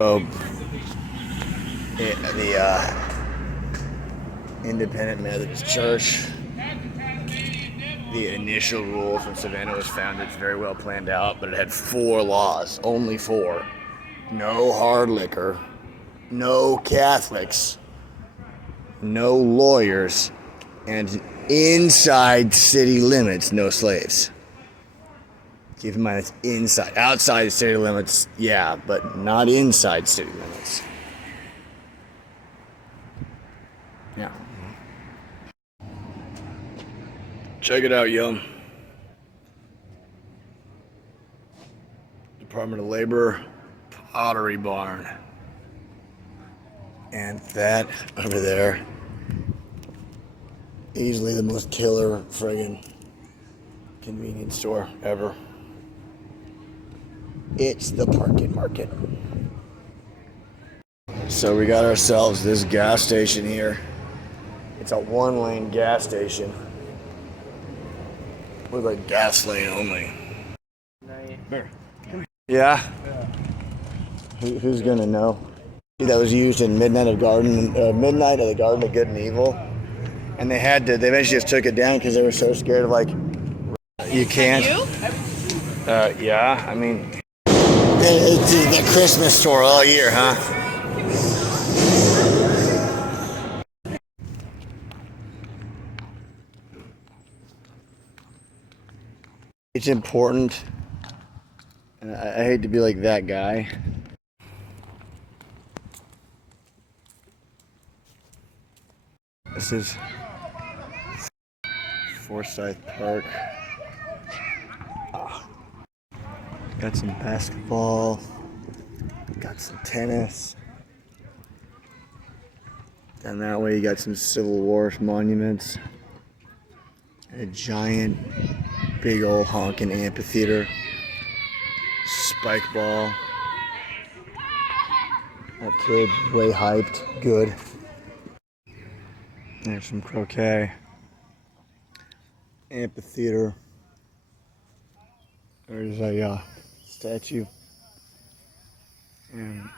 So, the Independent Methodist Church, the initial rules when Savannah was founded, it's very well planned out, but it had 4 laws, only 4. No hard liquor, no Catholics, no lawyers, and inside city limits, no slaves. Keep in mind it's inside. Outside the city limits, yeah, but not inside city limits. Yeah. Check it out, yo. Department of Labor Pottery Barn. And that over there, easily the most killer friggin' convenience store ever. It's the Parking Market. So we got ourselves this gas station here. It's a 1-lane gas station with a gas lane only. Bear, come here. Yeah? Who's gonna know? That was used in Midnight of the Garden of Good and Evil. And they eventually just took it down because they were so scared of, like, you can't. Yeah, I mean, it's the Christmas store all year, huh? It's important, and I hate to be like that guy. This is Forsyth Park. Got some basketball, got some tennis. Down that way you got some Civil War monuments. A giant, big old honking amphitheater. Spike ball. That kid, way hyped, good. There's some croquet. Amphitheater. There's a statue. And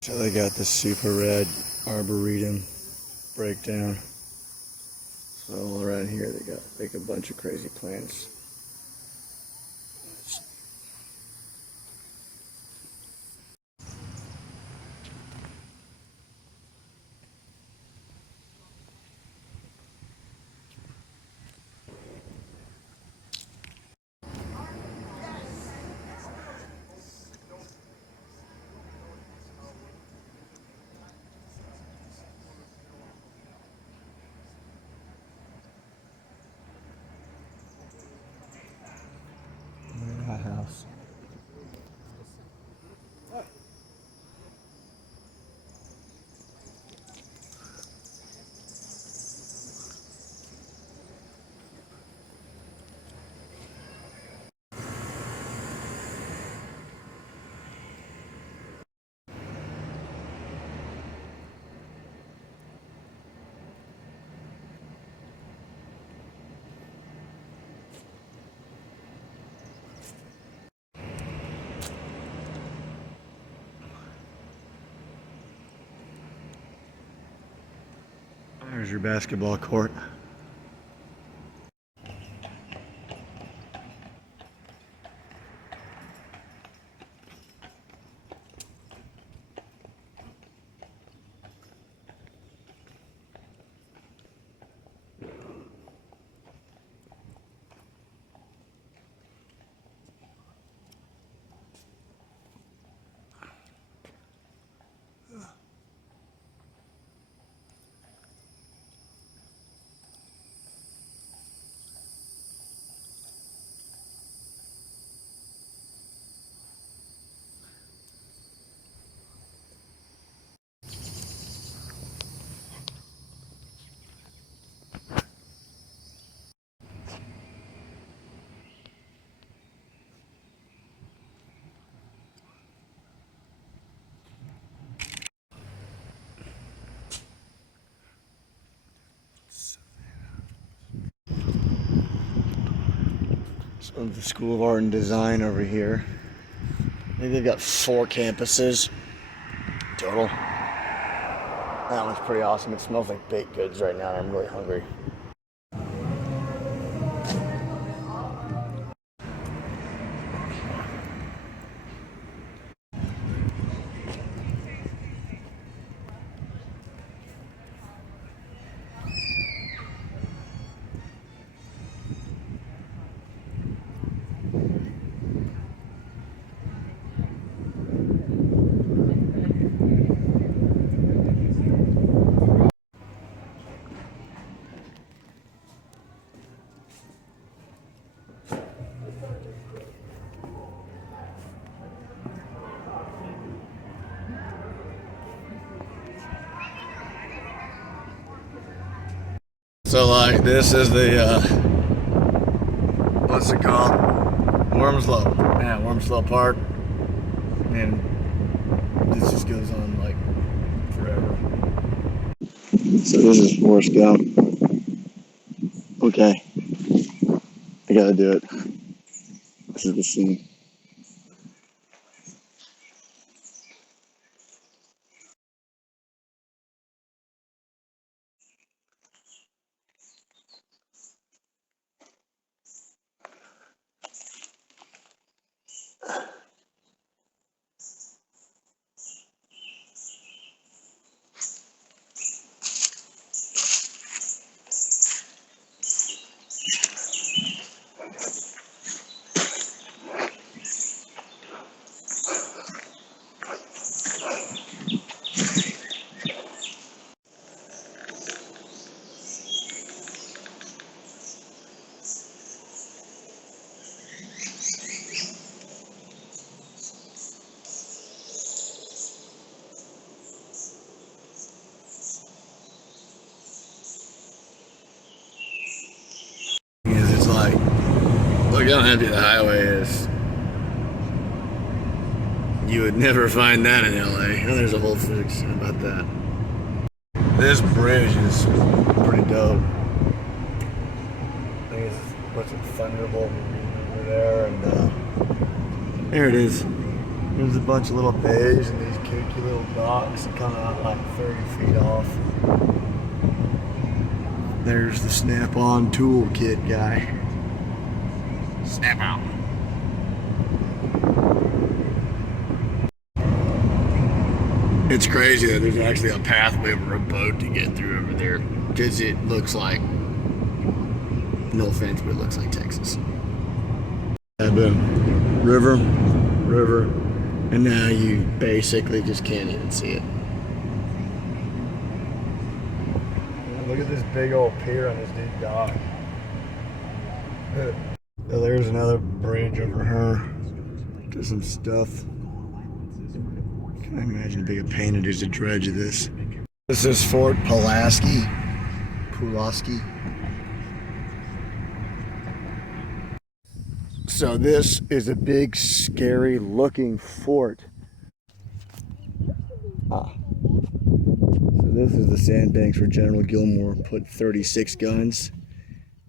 so they got the super red arboretum breakdown. So all around here they got like a bunch of crazy plants. House. There's your basketball court. So the School of Art and Design over here. I think they've got 4 campuses total. That one's pretty awesome. It smells like baked goods right now, and I'm really hungry. So like this is the what's it called? Wormsloe. Yeah, Wormsloe Park. And this just goes on like forever. So this is Forrest Gump. Okay. I gotta do it. This is the scene. Because it's like, look how empty the highway is. You would never find that in LA. Oh, there's a Whole Foods. How about that? This bridge is pretty dope. I think it's what's it, Thunderbolt over there, and there it is. There's a bunch of little bays and these kooky little docks that come out like 30 feet off. There's the Snap-on toolkit guy. Snap-on. It's crazy that there's actually a pathway for a boat to get through over there, because it looks like, no offense, but it looks like Texas. Yeah, boom. River, and now you basically just can't even see it. Look at this big old pier on this deep dock. So there's another bridge over her to some stuff. I imagine how big a pain it is to dredge this. This is Fort Pulaski. So this is a big, scary looking fort. So this is the sandbanks where General Gilmore put 36 guns.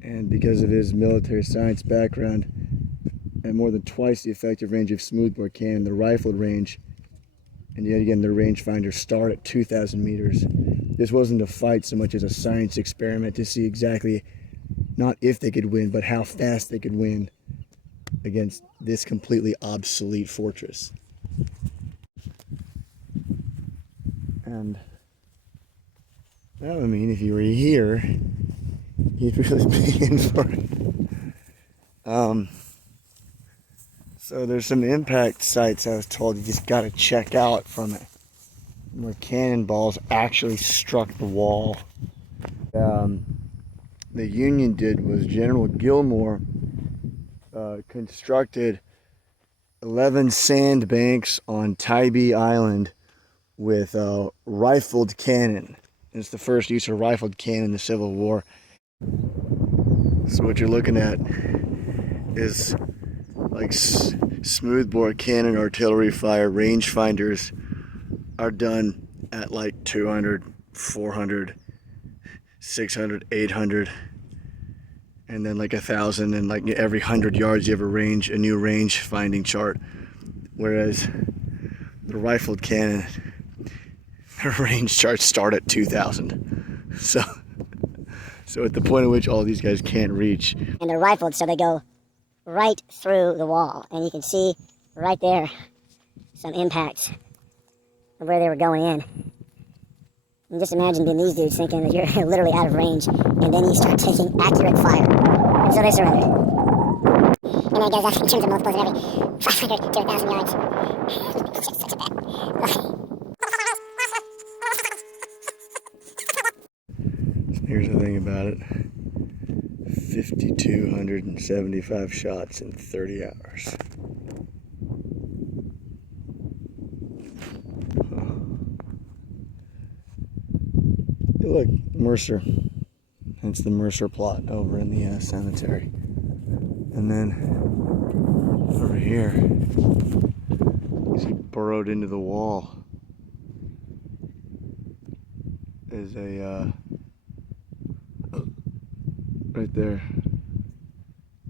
And because of his military science background, at more than twice the effective range of smoothbore cannon, the rifled range, and yet again, the rangefinders start at 2,000 meters. This wasn't a fight so much as a science experiment to see exactly, not if they could win, but how fast they could win against this completely obsolete fortress. And, well, I mean, if you were here, you'd really be in for it. So there's some impact sites I was told you just got to check out from it, where cannonballs actually struck the wall. The Union did was General Gilmore constructed 11 sandbanks on Tybee Island with rifled cannon. It's the first use of rifled cannon in the Civil War. So what you're looking at is like smoothbore cannon artillery fire. Rangefinders are done at like 200, 400, 600, 800. and then like 1,000, and like every 100 yards you have a new range finding chart. Whereas the rifled cannon, the range charts start at 2,000. So at the point at which all these guys can't reach. And they're rifled, so they go right through the wall. And you can see right there some impacts of where they were going in. And just imagine being these dudes thinking that you're literally out of range, and then you start taking accurate fire. And so they surrender. And then it goes up in terms of multiples of every 500 to 1,000 yards. It's just such a bad. Here's the thing about it. 5,275 shots in 30 hours. Hey, look, Mercer. That's the Mercer plot over in the cemetery. And then over here, he burrowed into the wall. Is a right there.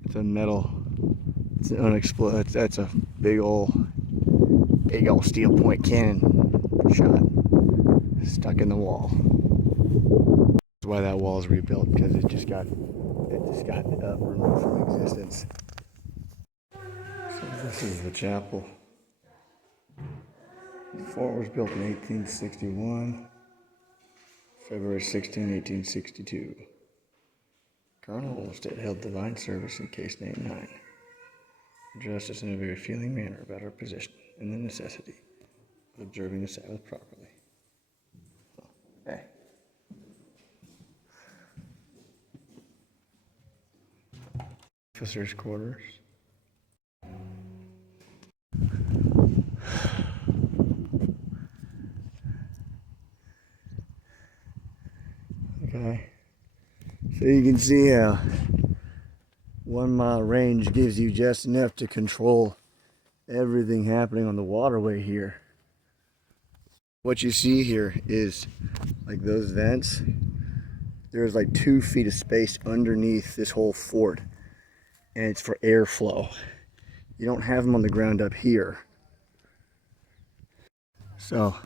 It's a metal. It's an unexploded. That's a big old steel point cannon shot stuck in the wall. That's why that wall is rebuilt, because it just got removed from existence. So this is the chapel. The fort was built in 1861, February 16, 1862. Colonel Olmsted held divine service in case name 9, addressed us in a very feeling manner about our position and the necessity of observing the Sabbath properly. Hey. Officers' quarters. Okay. So you can see how 1 mile range gives you just enough to control everything happening on the waterway here. What you see here is like those vents. There's like 2 feet of space underneath this whole fort, and it's for airflow. You don't have them on the ground up here. So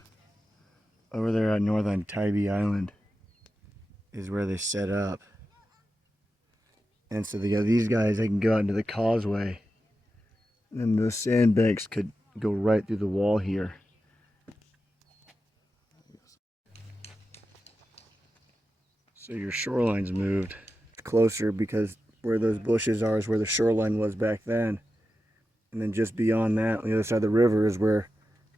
over there at North on Tybee Island is where they set up. And so these guys, they can go out into the causeway, and then those sandbanks could go right through the wall here. So your shoreline's moved closer, because where those bushes are is where the shoreline was back then. And then just beyond that, on the other side of the river, is where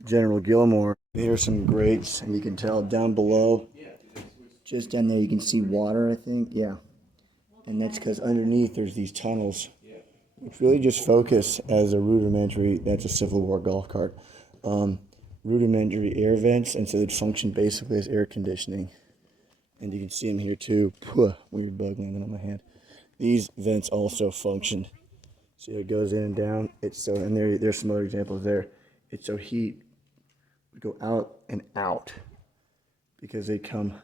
General Gilmore. Here's some grates, and you can tell down below, just down there, you can see water, I think. Yeah. And that's because underneath there's these tunnels, which really just focus as a rudimentary, that's a Civil War golf cart, rudimentary air vents, and so they'd function basically as air conditioning. And you can see them here too. Weird bug landing on my hand. These vents also function. See how it goes in and down? It's so, and there's some other examples there. It's so heat would go out and out, because they come,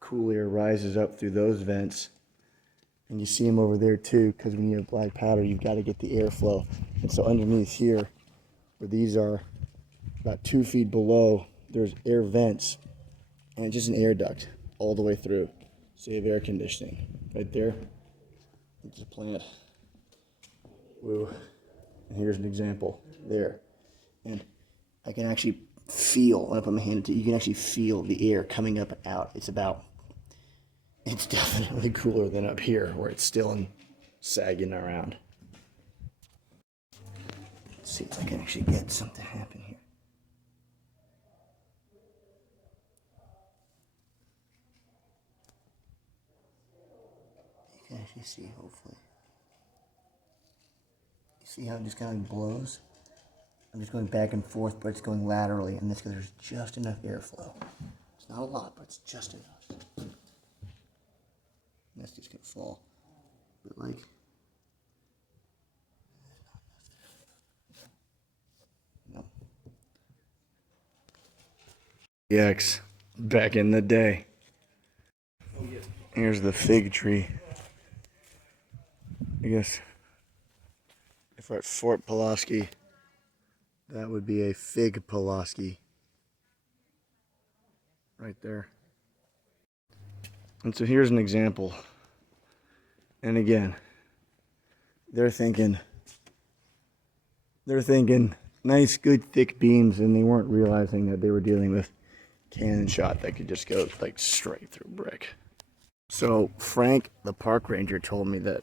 cool air rises up through those vents. And you see them over there too, because when you have black powder, you've got to get the airflow. And so underneath here, where these are about 2 feet below, there's air vents. And it's just an air duct all the way through. So you have air conditioning right there. It's a plant. Woo. And here's an example there. And I can actually feel, when I put my hand into it, you can actually feel the air coming up and out. It's definitely cooler than up here, where it's still sagging around. Let's see if I can actually get something to happen here. You can actually see, hopefully. You see how it just kind of blows? I'm just going back and forth, but it's going laterally, and that's because there's just enough airflow. It's not a lot, but it's just enough. That's just going to fall. But like, no. X, back in the day. Here's the fig tree I guess if we're at Fort Pulaski, that would be a fig Pulaski. Right there. And so here's an example. And again, they're thinking nice, good, thick beams, and they weren't realizing that they were dealing with cannon shot that could just go like straight through brick. So Frank, the park ranger, told me that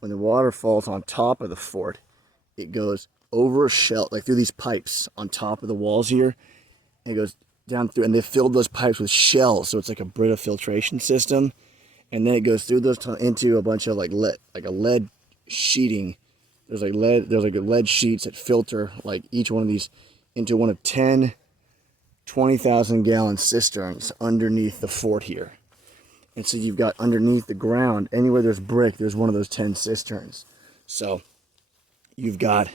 when the water falls on top of the fort, it goes over a shell, like through these pipes on top of the walls here. And it goes down through, and they filled those pipes with shells, so it's like a Brita filtration system. And then it goes through those into a bunch of like a lead sheeting. There's like lead sheets that filter like each one of these into one of 10 20,000 gallon cisterns underneath the fort here. And so you've got underneath the ground, anywhere there's brick, there's one of those 10 cisterns. So you've got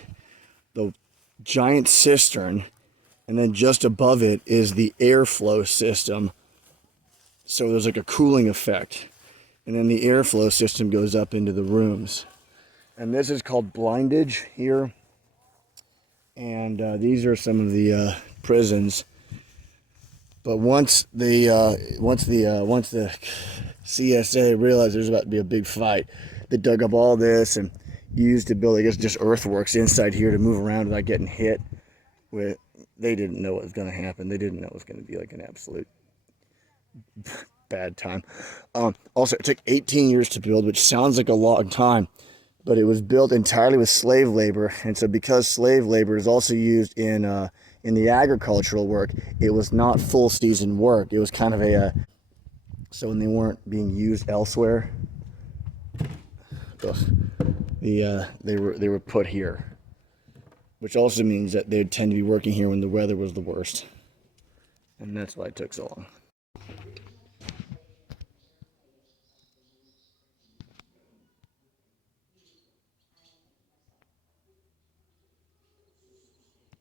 the giant cistern, and then just above it is the airflow system. So there's like a cooling effect. And then the airflow system goes up into the rooms. And this is called blindage here. And these are some of the prisons. But once the CSA realized there's about to be a big fight, they dug up all this and used to build, I guess, just earthworks inside here to move around without getting hit. They didn't know what was going to happen. They didn't know it was going to be like an absolute bad time. Also, it took 18 years to build, which sounds like a long time, but it was built entirely with slave labor. And so because slave labor is also used in the agricultural work, it was not full season work. It was kind of so when they weren't being used elsewhere, they were put here, which also means that they'd tend to be working here when the weather was the worst. And that's why it took so long.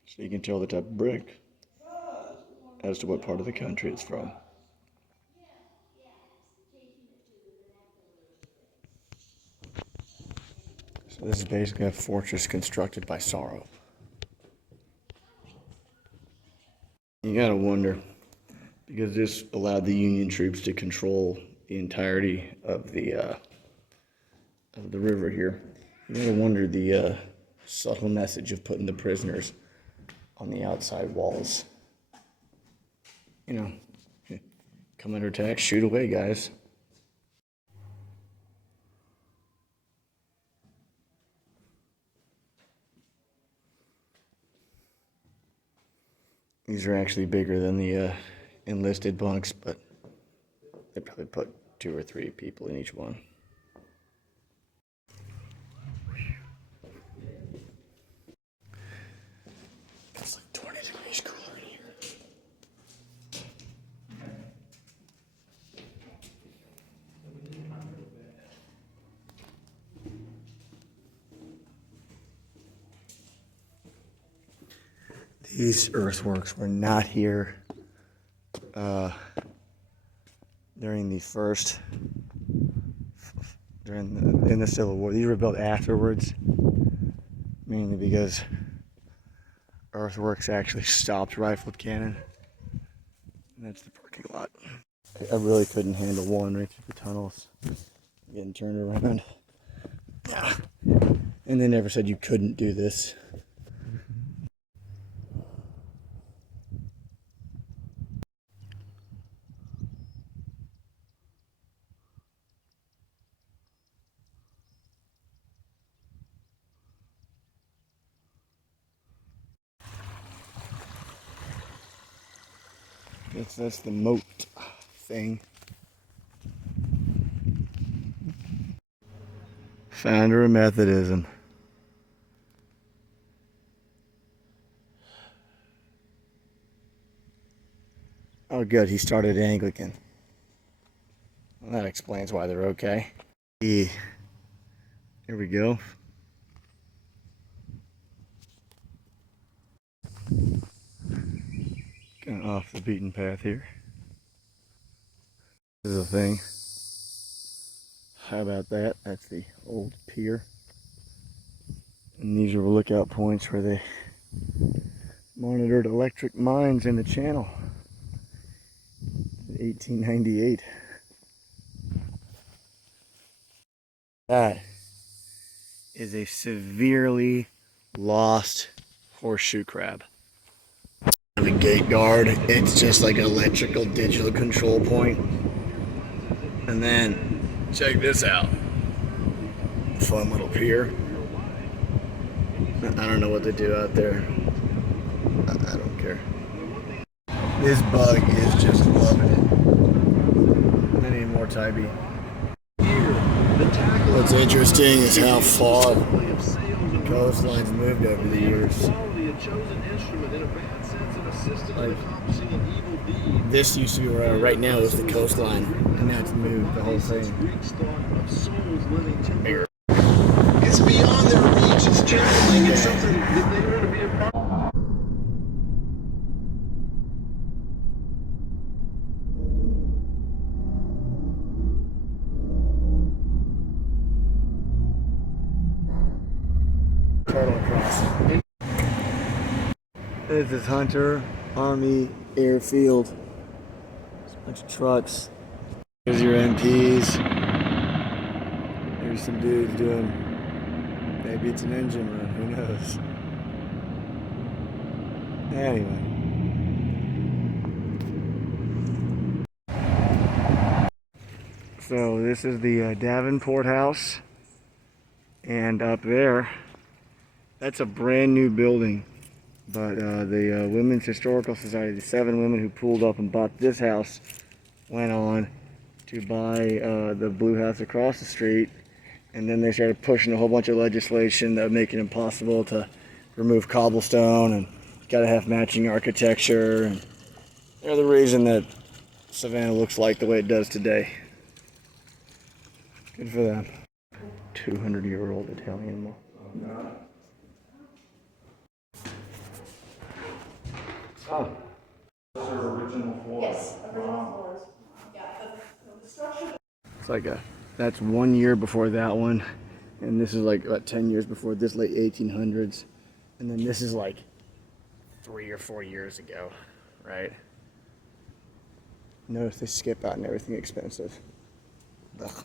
So you can tell the type of brick as to what part of the country it's from. So this is basically a fortress constructed by sorrow. You gotta wonder, because this allowed the Union troops to control the entirety of the river here. You gotta wonder the subtle message of putting the prisoners on the outside walls. You know, come under attack, shoot away, guys. These are actually bigger than the enlisted bunks, but they probably put 2 or 3 people in each one. It's like 20 degrees cooler in here. These earthworks were not here during the first, in the Civil War. These were built afterwards, mainly because earthworks actually stopped rifled cannon. And that's the parking lot. I really couldn't handle one right through the tunnels, getting turned around. Yeah. And they never said you couldn't do this. That's the moat thing. Founder of Methodism. Oh, good. He started Anglican. Well, that explains why they're okay. Here we go. Kind of off the beaten path here. This is a thing. How about that? That's the old pier. And these are lookout points where they monitored electric mines in the channel in 1898. That is a severely lost horseshoe crab. The gate guard, it's just like an electrical digital control point. And then check this out. Fun little pier. I don't know what they do out there. I don't care. This bug is just loving it. I need more Tybee. What's interesting is how far the coastline's moved over the years. Like, this used to be where right now is the coastline, and now it's moved the whole thing. Bigger. It's beyond their reach. It's channeling. It's something that they want to be a part of. Turtle crossing. This is Hunter Army Airfield. There's a bunch of trucks. Here's your MPs. There's some dudes doing, maybe it's an engine run, who knows. Anyway. So this is the Davenport House. And up there, that's a brand new building. But the Women's Historical Society, the 7 women who pulled up and bought this house, went on to buy the blue house across the street. And then they started pushing a whole bunch of legislation that would make it impossible to remove cobblestone, and gotta have matching architecture. And they're the reason that Savannah looks like the way it does today. Good for them. 200-year-old Italian mall. Oh. Those are original floors. Yes, original floors. Yeah, the structure. It's like that's 1 year before that one, and this is like about 10 years before this, late 1800s, and then this is like 3 or 4 years ago, right? Notice they skip out and everything expensive. Ugh.